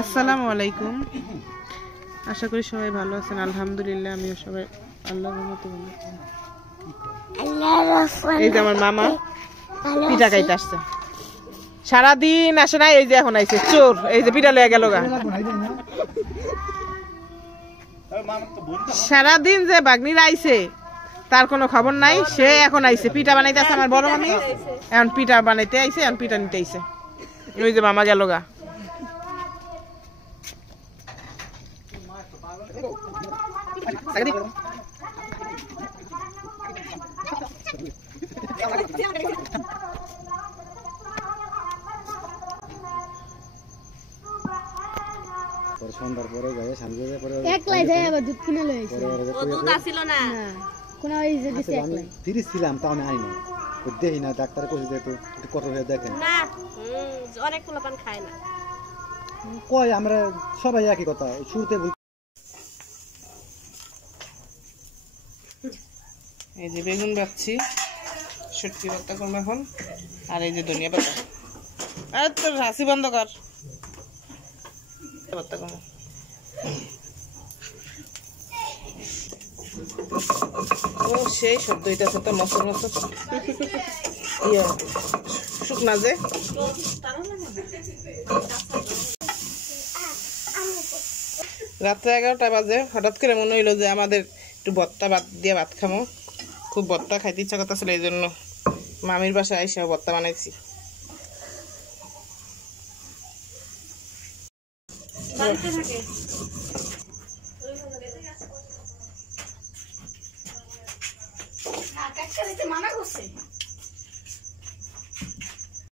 আসসালামু আলাইকুম। আশা করি সবাই ভালো আছেন। আলহামদুলিল্লাহ আমিও সবাই আল্লাহর রহমতে ভালো আছি। এই যে আমার মামা পিঠা খাইতে আসছে, সারাদিন আসে না, এই যে এখন আইছে চোর, এই যে পিঠা লইয়া গেল গা। সারাদিন যে বাগনিরা আইছে তার কোনো খবর নাই, সে এখন আইছে পিঠা বানাইতে আছে। আমার বড় মামি এখন পিঠা বানাইতে আইছে, এখন পিঠা নিতে আইছে। ওই যে মামা গেল গা। সন্ধ্যার পরে যায় সামনে পরে একলাই যায় আবার দুধ কিনে লই আইছে। ও দুধ আসিল না, কোন ওই যে দিছে একলাই। তিরিশ ছিলাম তাও আমি আই না, দেখি না ডাক্তার কইছে যে একটু কত হয়ে দেখেন না অনেক পোলাপান খায় না। কয় আমরা সবাই একই কথা শুরুতে। এই যে বেগুন বাচ্ছি, শুটকি ভর্তা করবো এখন। আর এই যে ধনিয়া পাতা, আর তোর হাসি বন্ধ কর, ভর্তা করবো। ও সেই শব্দ হইতেছে তো, মশলা মশলা ইয়ে শুকনা যে। রাত্রে 11টা বাজে, হঠাৎ করে মনে হইলো যে আমাদের একটু ভর্তা ভাত দিয়ে ভাত খামো। খুব ভর্তা খাইতে ইচ্ছা করতেছিল, এই জন্য মামির বাসায় আইসা ভর্তা বানাইছি।